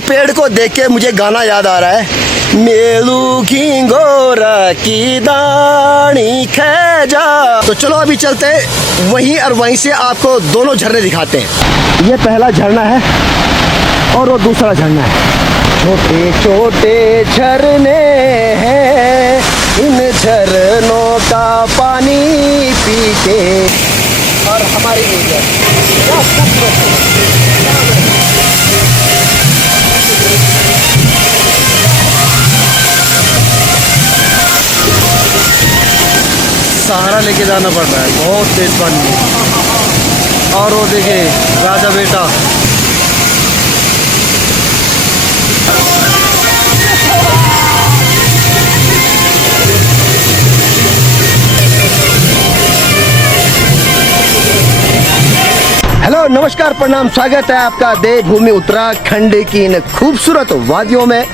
पेड़ को देख के मुझे गाना याद आ रहा है, मेलू की गोरा की दानी खेजा। तो चलो अभी चलते वहीं और वहीं से आपको दोनों झरने दिखाते हैं। ये पहला झरना है और वो दूसरा झरना है। छोटे छोटे झरने हैं, इन झरनों का पानी पी के और हमारी सहारा लेके जाना पड़ रहा है, बहुत तेज पानी है। और वो देखे राजा बेटा, हेलो नमस्कार प्रणाम, स्वागत है आपका देवभूमि उत्तराखंड की इन खूबसूरत वादियों में।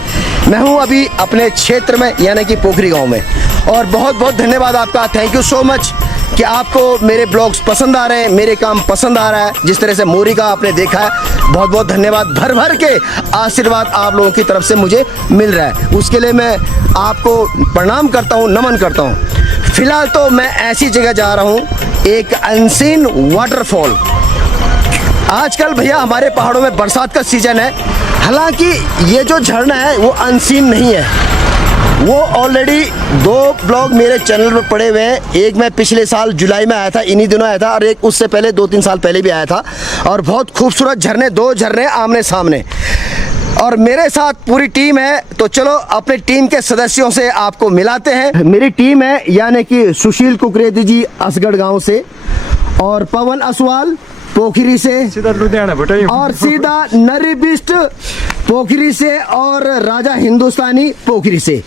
मैं हूं अभी अपने क्षेत्र में यानी कि पोखरी गांव में, और बहुत बहुत धन्यवाद आपका, थैंक यू सो मच कि आपको मेरे ब्लॉग्स पसंद आ रहे हैं, मेरे काम पसंद आ रहा है। जिस तरह से मोरी का आपने देखा है, बहुत बहुत धन्यवाद। भर भर के आशीर्वाद आप लोगों की तरफ से मुझे मिल रहा है, उसके लिए मैं आपको प्रणाम करता हूँ, नमन करता हूँ। फिलहाल तो मैं ऐसी जगह जा रहा हूँ, एक अनसीन वाटरफॉल। आजकल भैया हमारे पहाड़ों में बरसात का सीजन है, हालांकि ये जो झरना है वो अनसीन नहीं है। वो ऑलरेडी 2 ब्लॉग मेरे चैनल पर पड़े हुए हैं। एक मैं पिछले साल जुलाई में आया था, इन्हीं दिनों आया था, और एक उससे पहले 2-3 साल पहले भी आया था। और बहुत खूबसूरत झरने, 2 झरने आमने सामने, और मेरे साथ पूरी टीम है। तो चलो अपनी टीम के सदस्यों से आपको मिलाते हैं। मेरी टीम है यानी कि सुशील कुकरेती जी असगढ़ गाँव से, और पवन असवाल पोखरी से, सीधा लुधियाना और सीधा नरी बिस्ट पोखरी से, और राजा हिंदुस्तानी पोखरी से।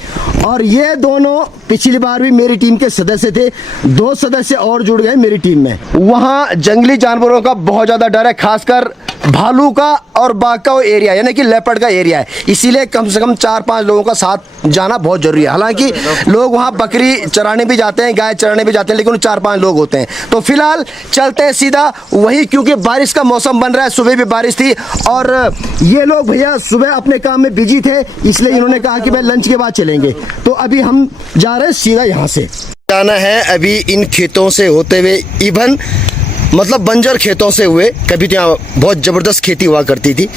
और ये दोनों पिछली बार भी मेरी टीम के सदस्य थे, 2 सदस्य और जुड़ गए मेरी टीम में। वहाँ जंगली जानवरों का बहुत ज़्यादा डर है, खासकर भालू का और बाघ का वो एरिया यानी कि लेपर्ड का एरिया है, इसीलिए कम से कम 4-5 लोगों का साथ जाना बहुत जरूरी है। हालांकि लोग वहाँ बकरी चराने भी जाते हैं, गाय चराने भी जाते हैं, लेकिन 4-5 लोग होते हैं। तो फिलहाल चलते हैं सीधा वहीं, क्योंकि बारिश का मौसम बन रहा है, सुबह भी बारिश थी, और ये लोग भैया सुबह अपने काम में बिजी थे, इसलिए इन्होंने कहा कि भाई लंच के बाद चलेंगे। तो अभी हम जा रहे हैं सीधा यहाँ से। जाना है अभी इन खेतों से होते हुए, इवन मतलब बंजर खेतों से हुए, कभी तो यहाँ बहुत ज़बरदस्त खेती हुआ करती थी,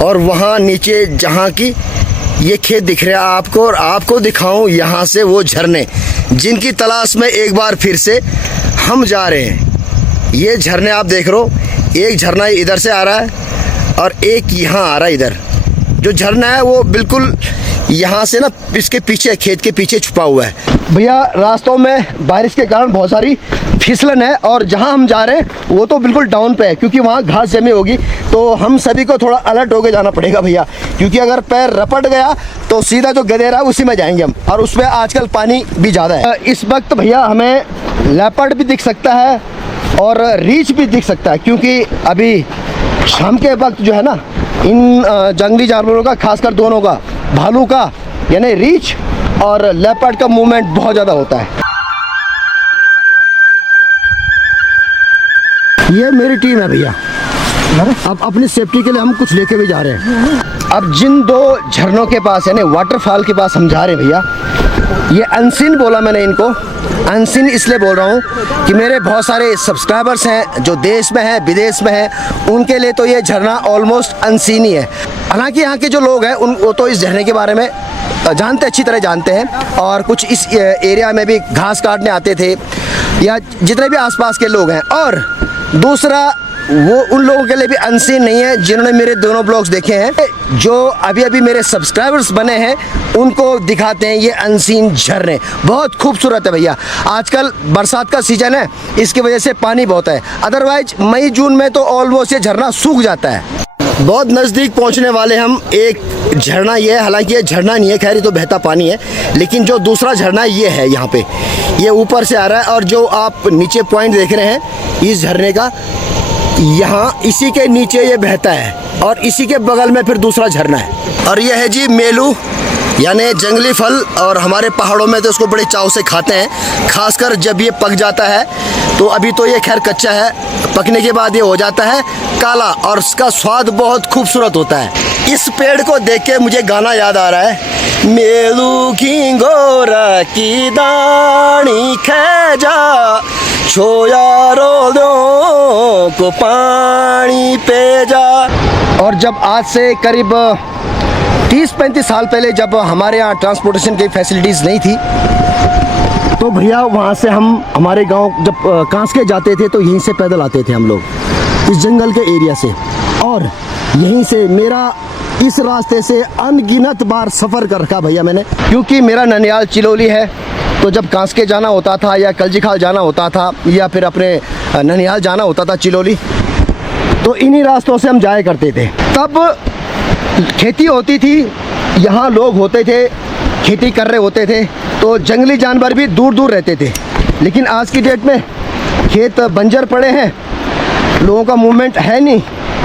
और वहाँ नीचे जहाँ की ये खेत दिख रहा है आपको, और आपको दिखाऊं यहाँ से वो झरने जिनकी तलाश में एक बार फिर से हम जा रहे हैं। ये झरने आप देख रहे हो, एक झरना इधर से आ रहा है और एक यहाँ आ रहा है। इधर जो झरना है वो बिल्कुल यहाँ से ना इसके पीछे, खेत के पीछे छुपा हुआ है। भैया रास्तों में बारिश के कारण बहुत सारी फिसलन है, और जहाँ हम जा रहे हैं वो तो बिल्कुल डाउन पे है, क्योंकि वहाँ घास जमी होगी। तो हम सभी को थोड़ा अलर्ट होकर जाना पड़ेगा भैया, क्योंकि अगर पैर रपट गया तो सीधा जो गदेरा है उसी में जाएंगे हम, और उसमें आजकल पानी भी ज़्यादा है। इस वक्त भैया हमें लेपर्ड भी दिख सकता है और रीछ भी दिख सकता है, क्योंकि अभी शाम के वक्त जो है ना, इन जंगली जानवरों का, खासकर दोनों का, भालू का यानी रीछ और लेपर्ड का मूवमेंट बहुत ज़्यादा होता है। ये मेरी टीम है भैया, अब अपनी सेफ्टी के लिए हम कुछ लेके भी जा रहे हैं। अब जिन 2 झरनों के पास यानी वाटरफॉल के पास हम जा रहे हैं भैया, ये अनसीन बोला मैंने इनको, अनसीन इसलिए बोल रहा हूँ कि मेरे बहुत सारे सब्सक्राइबर्स हैं जो देश में हैं, विदेश में हैं, उनके लिए तो ये झरना ऑलमोस्ट अनसीन ही है। हालांकि यहाँ के जो लोग हैं वो तो इस झरने के बारे में जानते, अच्छी तरह जानते हैं, और कुछ इस एरिया में भी घास काटने आते थे, या जितने भी आसपास के लोग हैं। और दूसरा वो उन लोगों के लिए भी अनसीन नहीं है जिन्होंने मेरे दोनों ब्लॉग्स देखे हैं, जो अभी अभी मेरे सब्सक्राइबर्स बने हैं, उनको दिखाते हैं ये अनसीन झरने। बहुत खूबसूरत है भैया, आजकल बरसात का सीजन है, इसकी वजह से पानी बहुत है, अदरवाइज मई जून में तो ऑलमोस्ट ये झरना सूख जाता है। बहुत नज़दीक पहुंचने वाले हम, एक झरना ये है, हालांकि ये झरना नहीं है, खैर ये तो बहता पानी है, लेकिन जो दूसरा झरना ये है यहाँ पे, ये ऊपर से आ रहा है, और जो आप नीचे पॉइंट देख रहे हैं इस झरने का, यहाँ इसी के नीचे ये बहता है, और इसी के बगल में फिर दूसरा झरना है। और ये है जी मेलू, यानी जंगली फल, और हमारे पहाड़ों में तो इसको बड़े चाव से खाते हैं, खासकर जब ये पक जाता है। तो अभी तो ये खैर कच्चा है, पकने के बाद ये हो जाता है काला, और इसका स्वाद बहुत खूबसूरत होता है। इस पेड़ को देख के मुझे गाना याद आ रहा है, मेलू की गोरा की दानी खेजा छोया रोलों को पानी पे जा। और जब आज से करीब 30-35 साल पहले जब हमारे यहाँ ट्रांसपोर्टेशन की फैसिलिटीज़ नहीं थी, तो भैया वहाँ से हम हमारे गांव जब कांसके जाते थे तो यहीं से पैदल आते थे हम लोग इस जंगल के एरिया से। और यहीं से मेरा इस रास्ते से अनगिनत बार सफ़र कर रखा भैया मैंने, क्योंकि मेरा ननियाल चिलोली है। तो जब कांसके जाना होता था या कलजीखाल जाना होता था या फिर अपने ननियाल जाना होता था चिलोली, तो इन्हीं रास्तों से हम जाया करते थे। तब खेती होती थी, यहाँ लोग होते थे, खेती कर रहे होते थे, तो जंगली जानवर भी दूर दूर रहते थे। लेकिन आज की डेट में खेत बंजर पड़े हैं, लोगों का मूवमेंट है नहीं,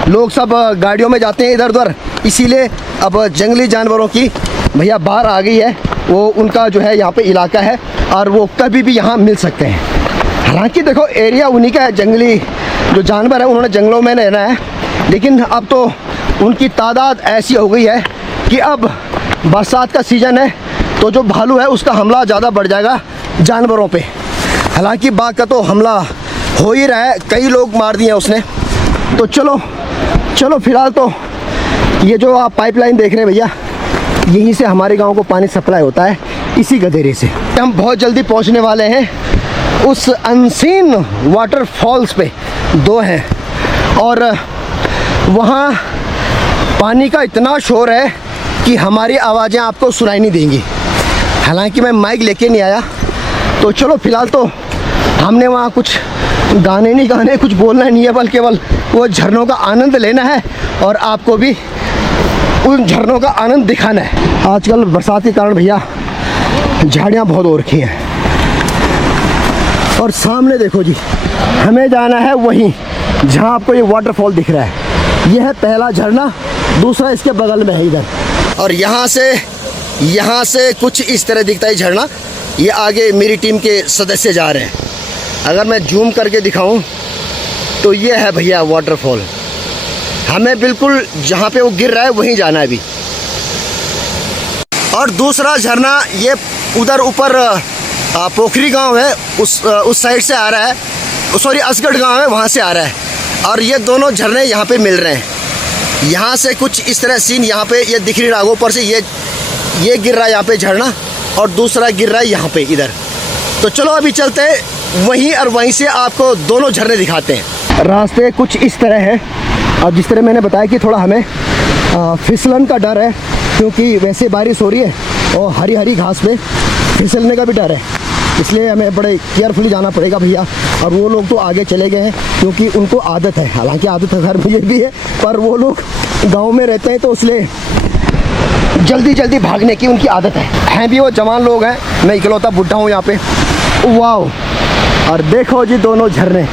लोग सब गाड़ियों में जाते हैं इधर उधर, इसीलिए अब जंगली जानवरों की भैया बाहर आ गई है। वो उनका जो है यहाँ पे इलाका है और वो कभी भी यहाँ मिल सकते हैं। हालांकि देखो एरिया उन्हीं का है, जंगली जो जानवर है उन्होंने जंगलों में रहना है, लेकिन अब तो उनकी तादाद ऐसी हो गई है कि अब बरसात का सीज़न है तो जो भालू है उसका हमला ज़्यादा बढ़ जाएगा जानवरों पे। हालांकि बाघ का तो हमला हो ही रहा है, कई लोग मार दिए उसने। तो चलो फ़िलहाल तो ये जो आप पाइपलाइन देख रहे हैं भैया, यहीं से हमारे गांव को पानी सप्लाई होता है, इसी गधेरे से। हम बहुत जल्दी पहुंचने वाले हैं उस अनसीन वाटरफॉल्स पे, 2 हैं, और वहाँ पानी का इतना शोर है कि हमारी आवाज़ें आपको सुनाई नहीं देंगी। हालांकि मैं माइक लेके नहीं आया, तो चलो फ़िलहाल तो हमने वहाँ कुछ गाने नहीं गाने, कुछ बोलना नहीं है, बल्कि केवल वो झरनों का आनंद लेना है और आपको भी उन झरनों का आनंद दिखाना है। आजकल बरसात के कारण भैया झाड़ियाँ बहुत हो रखी हैं। और सामने देखो जी, हमें जाना है वहीं जहाँ आपको ये वाटरफॉल दिख रहा है। यह है पहला झरना, दूसरा इसके बगल में है इधर। और यहाँ से कुछ इस तरह दिखता है झरना। ये आगे मेरी टीम के सदस्य जा रहे हैं। अगर मैं जूम करके दिखाऊं तो ये है भैया वाटरफॉल। हमें बिल्कुल जहाँ पे वो गिर रहा है वहीं जाना है अभी। और दूसरा झरना ये उधर ऊपर पोखरी गांव है, उस साइड से आ रहा है, सॉरी असगढ़ गांव है, वहाँ से आ रहा है। और ये दोनों झरने यहाँ पे मिल रहे हैं। यहाँ से कुछ इस तरह सीन यहाँ पे ये दिख रही है, ऊपर से ये गिर रहा है यहाँ पे झरना, और दूसरा गिर रहा है यहाँ पे इधर। तो चलो अभी चलते हैं वहीं, और वहीं से आपको दोनों झरने दिखाते हैं। रास्ते कुछ इस तरह है, और जिस तरह मैंने बताया कि थोड़ा हमें फिसलन का डर है, क्योंकि वैसे बारिश हो रही है और हरी हरी घास पे फिसलने का भी डर है, इसलिए हमें बड़े केयरफुली जाना पड़ेगा भैया। और वो लोग तो आगे चले गए हैं क्योंकि उनको आदत है, हालांकि आदत घर मुझे भी है, पर वो लोग गांव में रहते हैं तो इसलिए जल्दी जल्दी भागने की उनकी आदत है भी वो जवान लोग हैं, मैं इकलौता बुढ़ा हूँ यहाँ पे। वाह, और देखो जी दोनों झरने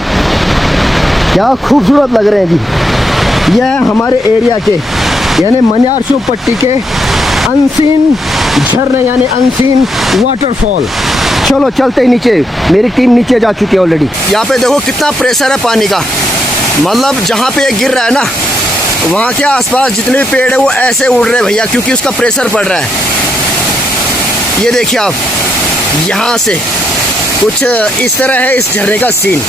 क्या खूबसूरत लग रहे हैं जी। यह है हमारे एरिया के यानी मनियारशु पट्टी के अनसीन झरने यानी अनसीन वाटरफॉल। चलो चलते ही नीचे, मेरी टीम नीचे जा चुकी है ऑलरेडी। यहाँ पे देखो कितना प्रेशर है पानी का, मतलब जहाँ पे ये गिर रहा है ना, वहाँ के आसपास जितने भी पेड़ है वो ऐसे उड़ रहे हैं भैया, क्योंकि उसका प्रेशर पड़ रहा है। ये देखिए आप, यहाँ से कुछ इस तरह है इस झरने का सीन,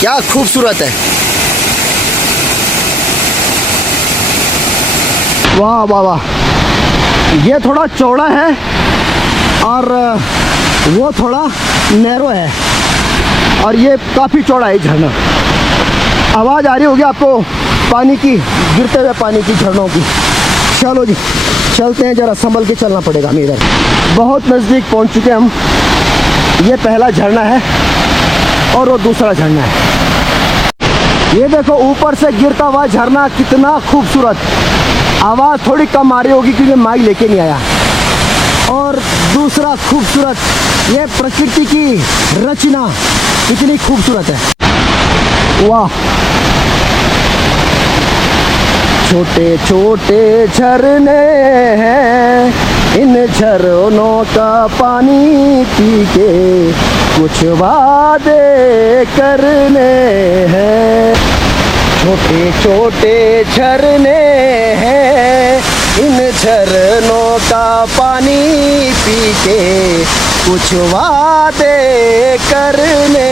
क्या खूबसूरत है। वाह वाह वाह, ये थोड़ा चौड़ा है और वो थोड़ा नैरो है, और ये काफ़ी चौड़ा है झरना। आवाज़ आ रही होगी आपको पानी की, गिरते हुए पानी की, झरनों की। चलो जी चलते हैं, ज़रा संभल के चलना पड़ेगा हमें इधर। बहुत नज़दीक पहुंच चुके हम। ये पहला झरना है और वो दूसरा झरना है। ये देखो ऊपर से गिरता हुआ झरना कितना खूबसूरत। आवाज़ थोड़ी कम आ रही होगी क्योंकि माइक लेके नहीं आया। और दूसरा खूबसूरत, ये प्रकृति की रचना कितनी खूबसूरत है। वाह, छोटे छोटे झरने हैं, इन झरनों का पानी पी के कुछ वादे करने हैं। छोटे छोटे झरने हैं, इन झरनों का पानी पी के कुछ वादे करने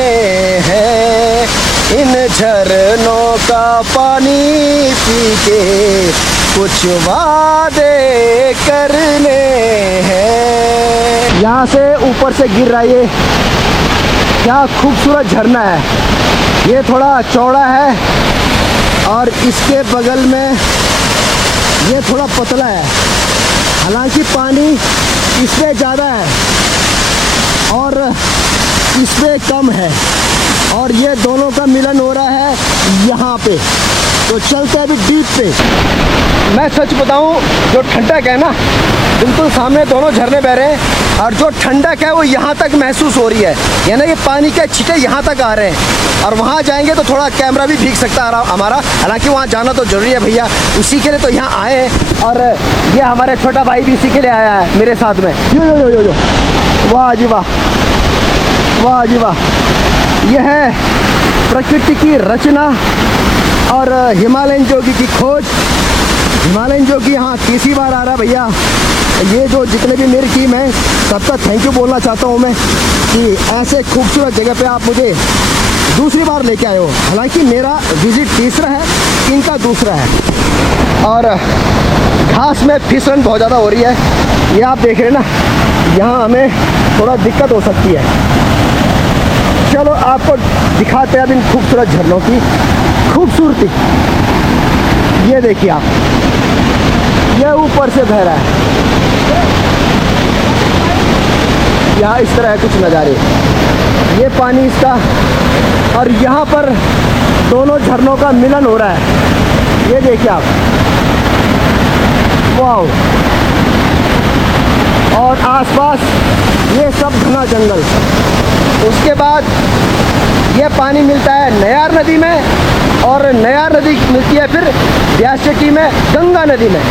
हैं। इन झरनों का पानी पी के कुछ वादे करने हैं। यहाँ से ऊपर से गिर रहा है, ये क्या खूबसूरत झरना है। ये थोड़ा चौड़ा है और इसके बगल में ये थोड़ा पतला है। हालांकि पानी इसमें ज़्यादा है और इसमें कम है, और ये दोनों का मिलन हो रहा है यहाँ पे। तो चलते हैं अभी डीप पे। मैं सच बताऊँ, जो ठंडक है ना, बिल्कुल सामने दोनों झरने बह रहे हैं, और जो ठंडक है वो यहाँ तक महसूस हो रही है। यानी कि पानी के छींटे यहाँ तक आ रहे हैं, और वहाँ जाएंगे तो थोड़ा कैमरा भी भीग सकता है हमारा। हालांकि वहाँ जाना तो जरूरी है भैया, उसी के लिए तो यहाँ आए हैं। और ये हमारे छोटा भाई भी इसी के लिए आया है मेरे साथ में। यो यो यो यो यो, वाह जी वाह, वाह जी वाह। यह है प्रकृति की रचना और हिमालयन जोगी की खोज। हिमालयन जोगी यहाँ तीसरी बार आ रहा भैया। ये जो जितने भी मेरी टीम है, सबका थैंक यू बोलना चाहता हूँ मैं कि ऐसे खूबसूरत जगह पे आप मुझे दूसरी बार लेके आए हो। हालांकि मेरा विजिट तीसरा है, इनका दूसरा है। और घास में फिसलन बहुत ज़्यादा हो रही है, ये आप देख रहे हैं ना। यहाँ हमें थोड़ा दिक्कत हो सकती है। चलो आपको दिखाते हैं अब इन खूबसूरत झरनों की खूबसूरती। ये देखिए आप, ये ऊपर से बह रहा है। यहाँ इस तरह है कुछ नज़ारे, ये पानी इसका, और यहाँ पर दोनों झरनों का मिलन हो रहा है। ये देखिए आप, वाह। और आसपास ये सब घना जंगल। उसके बाद ये पानी मिलता है नयार नदी में, और नयार नदी मिलती है फिर व्यासचटी में, गंगा नदी में।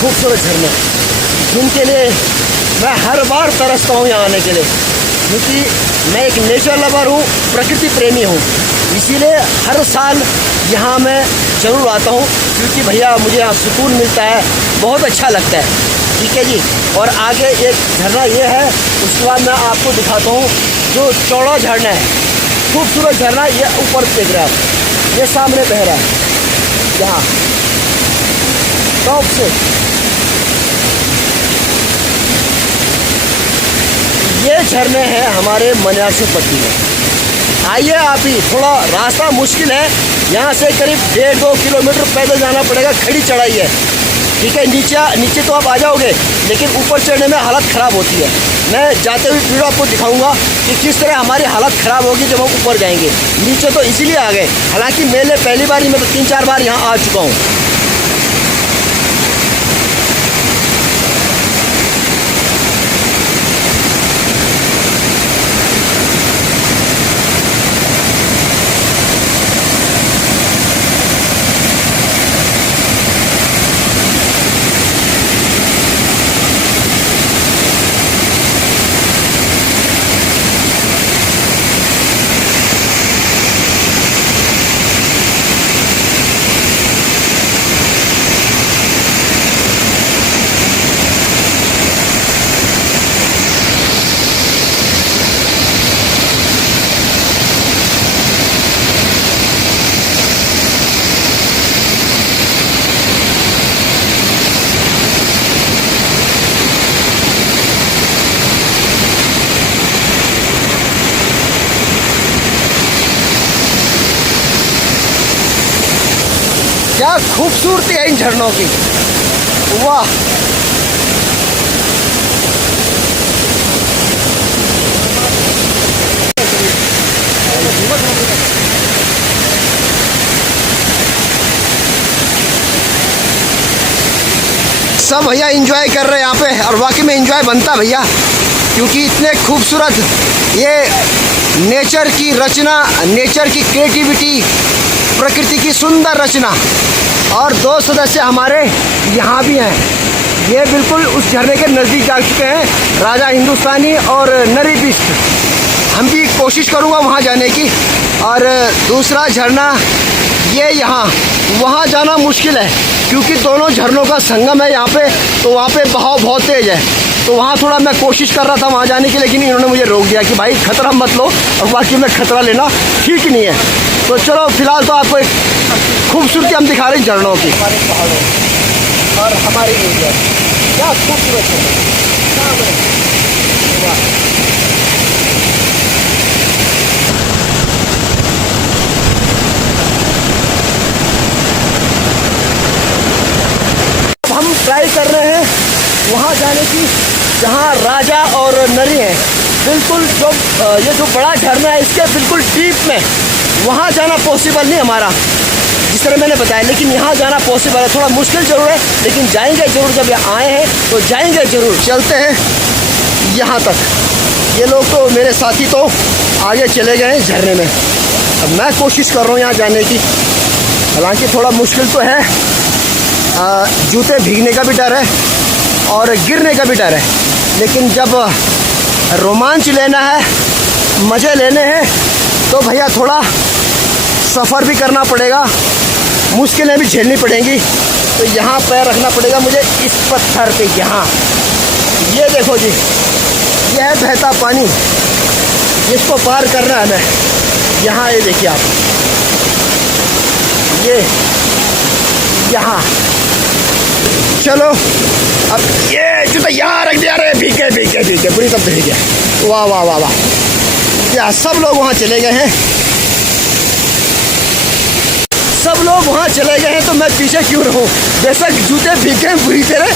खूबसूरत झरने जिनके लिए मैं हर बार तरसता हूँ यहाँ आने के लिए, क्योंकि मैं एक नेचर लवर हूँ, प्रकृति प्रेमी हूँ। इसीलिए हर साल यहाँ मैं ज़रूर आता हूँ, क्योंकि भैया मुझे यहाँ सुकून मिलता है, बहुत अच्छा लगता है। ठीक है जी। और आगे एक झरना ये है, उसके बाद मैं आपको दिखाता हूँ जो चौड़ा झरना है, खूबसूरत झरना। ये ऊपर देख रहे हैं आप, ये सामने बह रहा है यहाँ टॉप से। ये झरने हैं हमारे मनियारसर पट्टी में। आइए आप ही, थोड़ा रास्ता मुश्किल है, यहाँ से करीब 1.5-2 किलोमीटर पैदल जाना पड़ेगा, खड़ी चढ़ाई है। ठीक है, नीचे तो आप आ जाओगे, लेकिन ऊपर चढ़ने में हालत ख़राब होती है। मैं जाते हुए वीडियो आपको दिखाऊंगा कि किस तरह हमारी हालत ख़राब होगी जब हम ऊपर जाएंगे। नीचे तो इसीलिए आ गए, हालांकि मेरे पहली बार ही, मैं तो 3-4 बार यहाँ आ चुका हूँ। क्या खूबसूरती है इन झरनों की, वाह। सब भैया एंजॉय कर रहे हैं यहाँ पे, और वाकई में एंजॉय बनता भैया। क्योंकि इतने खूबसूरत ये नेचर की रचना, नेचर की क्रिएटिविटी, प्रकृति की सुंदर रचना। और 2 सदस्य हमारे यहाँ भी हैं, ये बिल्कुल उस झरने के नज़दीक जा चुके हैं, राजा हिंदुस्तानी और नरी बिस्ट। हम भी कोशिश करूँगा वहाँ जाने की। और दूसरा झरना ये यहाँ, वहाँ जाना मुश्किल है क्योंकि दोनों झरनों का संगम है यहाँ पे, तो वहाँ पे बहाव बहुत तेज़ है। तो वहाँ थोड़ा मैं कोशिश कर रहा था वहाँ जाने की, लेकिन इन्होंने मुझे रोक दिया कि भाई खतरा मत लो, और बाकी में खतरा लेना ठीक नहीं है। तो चलो फिलहाल तो आपको एक खूबसूरती हम दिखा रहे हैं झरनों की। हमारे पहाड़ों और हमारी एरिया क्या खूबसूरत है। हम ट्राई कर रहे हैं वहाँ जाने की जहाँ राजा और नरी हैं। बिल्कुल जो ये जो बड़ा झरना है इसके बिल्कुल डीप में, वहाँ जाना पॉसिबल नहीं हमारा, जिस तरह मैंने बताया। लेकिन यहाँ जाना पॉसिबल है, थोड़ा मुश्किल ज़रूर है, लेकिन जाएंगे ज़रूर। जब यहाँ आए हैं तो जाएंगे ज़रूर। चलते हैं यहाँ तक। ये लोग तो मेरे साथी तो आगे चले गए हैं झरने में, अब मैं कोशिश कर रहा हूँ यहाँ जाने की। हालांकि थोड़ा मुश्किल तो है, जूते भीगने का भी डर है और गिरने का भी डर है, लेकिन जब रोमांच लेना है, मज़े लेने हैं, तो भैया थोड़ा सफ़र भी करना पड़ेगा, मुश्किलें भी झेलनी पड़ेंगी। तो यहाँ पैर रखना पड़ेगा मुझे इस पत्थर पे। यहाँ ये देखो जी, यह है बहता पानी, इसको पार करना है हमें। यहाँ ये देखिए आप, ये यहाँ चलो। अब ये जूता यहाँ रख दिया, अरे भीगे भीगे भीगे पूरी तब भीग गया। वाह वाह वाह वाह, क्या सब लोग वहाँ चले गए हैं, सब लोग वहाँ चले गए हैं, तो मैं पीछे क्यों रहूँ। बेशक जूते भीगे हैं पूरी तरह,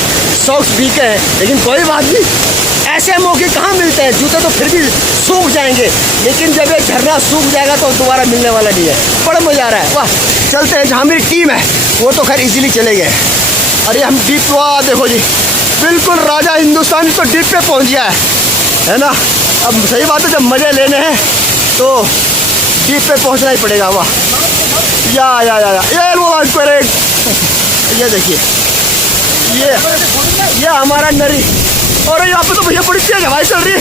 सॉक्स भीगे हैं, लेकिन कोई बात नहीं, ऐसे मौके कहाँ मिलते हैं। जूते तो फिर भी सूख जाएंगे, लेकिन जब ये झरना सूख जाएगा तो दोबारा मिलने वाला नहीं है। बड़ा मज़ा आ रहा है। वाह, चलते हैं। जहाँ मेरी टीम है वो तो खैर इजीली चले गए। अरे हम डीप, वाह देखो जी, बिल्कुल राजा हिंदुस्तानी तो डीप पे पहुँच गया है ना। अब सही बात है, जब मज़े लेने हैं तो डीप पे पहुँचना ही पड़ेगा। वाह, या ये वो ये देखिए, ये हमारा नरी। और यहाँ पे तो भैया बड़ी तेज हवाई चल रही है।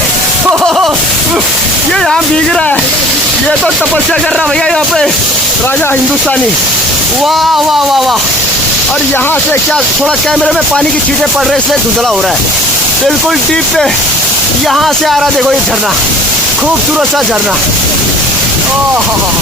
ये यहाँ भीग रहा है, ये तो तपस्या कर रहा है भैया यहाँ पे राजा हिंदुस्तानी। वाह वाह वाह वाह। और यहाँ से क्या थोड़ा कैमरे में पानी की छींटें पड़ रही है, इसलिए धुंधला हो रहा है। बिल्कुल डीप पे यहाँ से आ रहा, देखो ये झरना, खूबसूरत सा झरना। ओह हाँ हाँ,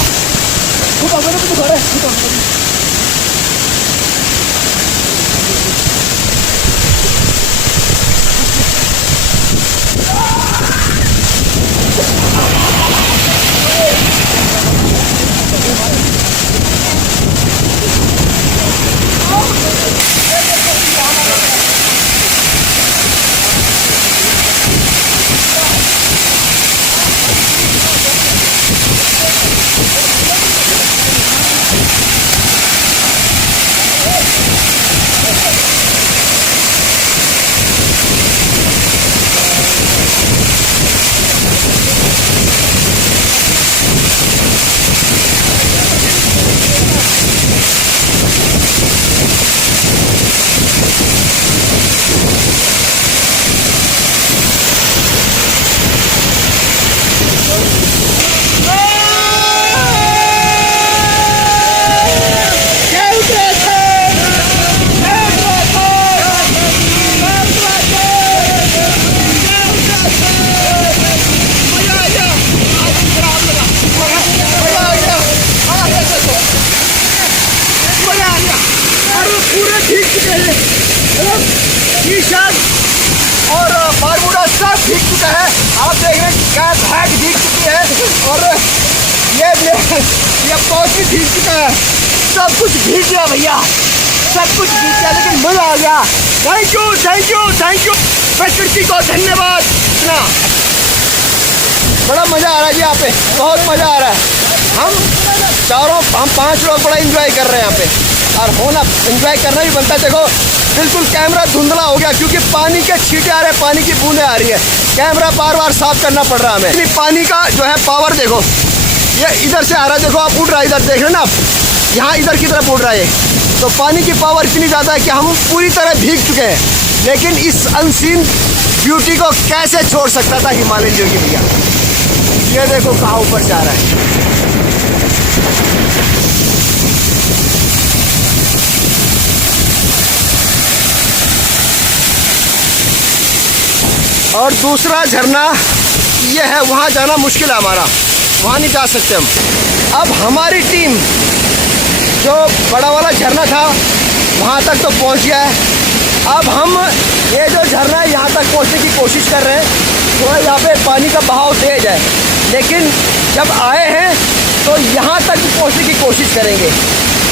और बारमूडा सब भीग चुका है। आप देख रहे हैं क्या बैग भीग चुकी है, और ये पहुँच भी भीग चुका है। सब कुछ भीग गया भैया, सब कुछ भीग गया, लेकिन मज़ा आ गया। Thank you thank you thank you, प्रकृति को धन्यवाद। इतना बड़ा मज़ा आ रहा है जी यहाँ पे, बहुत मज़ा आ रहा है। हम 5 लोग बड़ा एंजॉय कर रहे हैं यहाँ पे, और होना एंजॉय करना भी बनता है। देखो बिल्कुल कैमरा धुंधला हो गया क्योंकि पानी के छींटे आ रहे हैं, पानी की बूंदें आ रही है। कैमरा बार बार साफ करना पड़ रहा है हमें। पानी का जो है पावर देखो, ये इधर से आ रहा है, देखो आप उड़ रहा है, इधर देख रहे हैं ना आप, यहाँ इधर की तरफ उड़ रहा है। तो पानी की पावर इतनी ज़्यादा है कि हम पूरी तरह भीग चुके हैं, लेकिन इस अनसीन ब्यूटी को कैसे छोड़ सकता था हिमालयन जोगी भैया। ये देखो कहाँ ऊपर जा रहा है। और दूसरा झरना ये है, वहाँ जाना मुश्किल है हमारा, वहाँ नहीं जा सकते हम। अब हमारी टीम जो बड़ा वाला झरना था वहाँ तक तो पहुँच गया है। अब हम ये जो झरना है यहाँ तक पहुँचने की कोशिश कर रहे हैं। थोड़ा यहाँ पे पानी का बहाव तेज है, लेकिन जब आए हैं तो यहाँ तक पहुँचने की कोशिश करेंगे।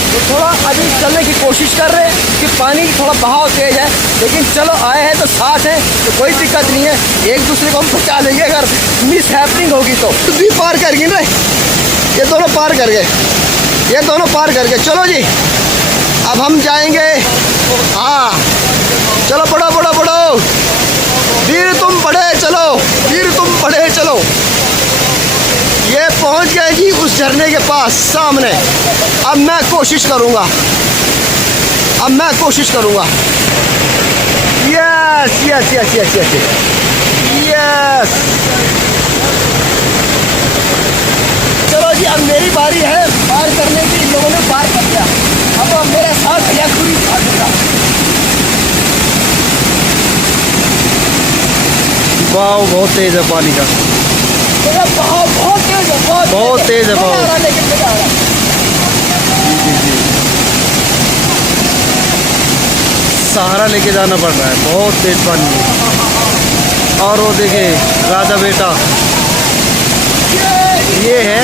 तो थोड़ा अभी चलने की कोशिश कर रहे हैं कि पानी थोड़ा बहाव तेज है, लेकिन चलो आए हैं तो साथ हैं तो कोई दिक्कत नहीं है, एक दूसरे को हम बचा लेंगे। अगर मिस हैपनिंग होगी तो भी पार कर गए ना, ये दोनों पार कर गए, ये दोनों पार कर गए। चलो जी अब हम जाएंगे। हाँ चलो, बढ़ो बढ़ो बढ़ो, वीर तुम बढ़े चलो, वीर तुम बढ़े चलो। ये पहुंच गए जी उस झरने के पास सामने। अब मैं कोशिश करूंगा, अब मैं कोशिश करूंगा। Yes yes yes yes yes yes. चलो जी अब मेरी बारी है पार करने की। इन लोगों ने पार कर दिया, अब मेरे साथ भैया पूरी पार कर रहा। वाह बहुत तेज है पानी का, बहुत तेज है, बहुत तेज है, बहुत। लेकिन सहारा लेके जाना पड़ रहा है, बहुत तेज पानी है। और वो देखे राजा बेटा, ये है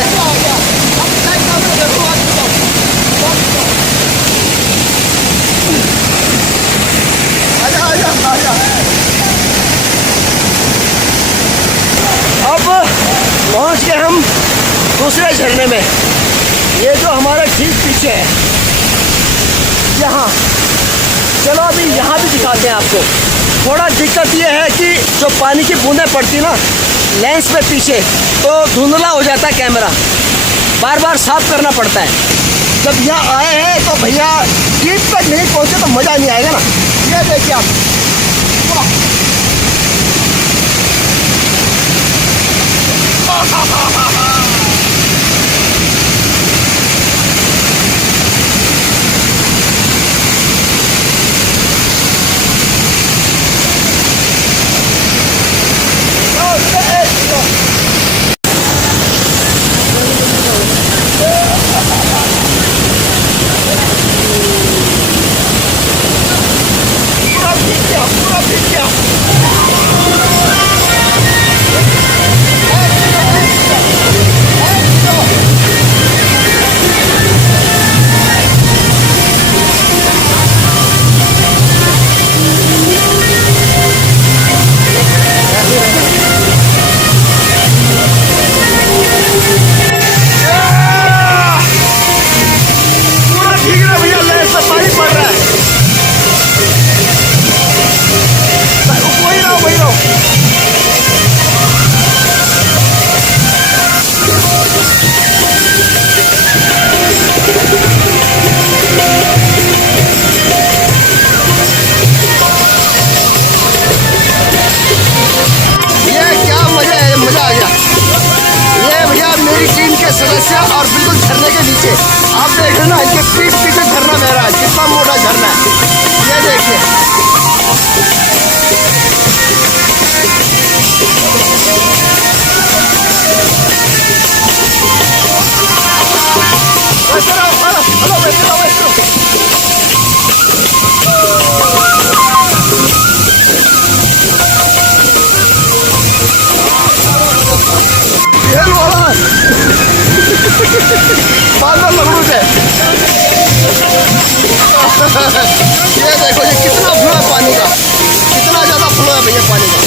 आजा आजा आजा। अब पहुंच गए हम दूसरे झरने में, ये जो हमारे ठीक पीछे है यहाँ। चलो अभी यहाँ भी दिखाते हैं आपको। थोड़ा दिक्कत ये है कि जो पानी की बूंदें पड़ती ना लेंस पे पीछे, तो धुंधला हो जाता है कैमरा, बार बार साफ करना पड़ता है। जब यहाँ आए हैं तो भैया टीप तक नहीं पहुँचे तो मज़ा नहीं आएगा ना। ये देखिए आप, सदस्य और बिल्कुल झरने के नीचे आप देख रहे ना, इनके पीठ पीछे झरना बह रहा है। कितना मोटा झरना है ये देखिए। पागल लंगड़ू से ये देखो, ये कितना फ्लो है पानी का, कितना ज्यादा फ्लो है भैया पानी का।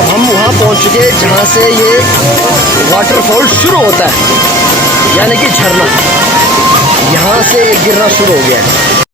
अब हम वहाँ पहुँच चुके हैं जहाँ से ये वाटरफॉल शुरू होता है, यानी कि झरना यहाँ से गिरना शुरू हो गया है।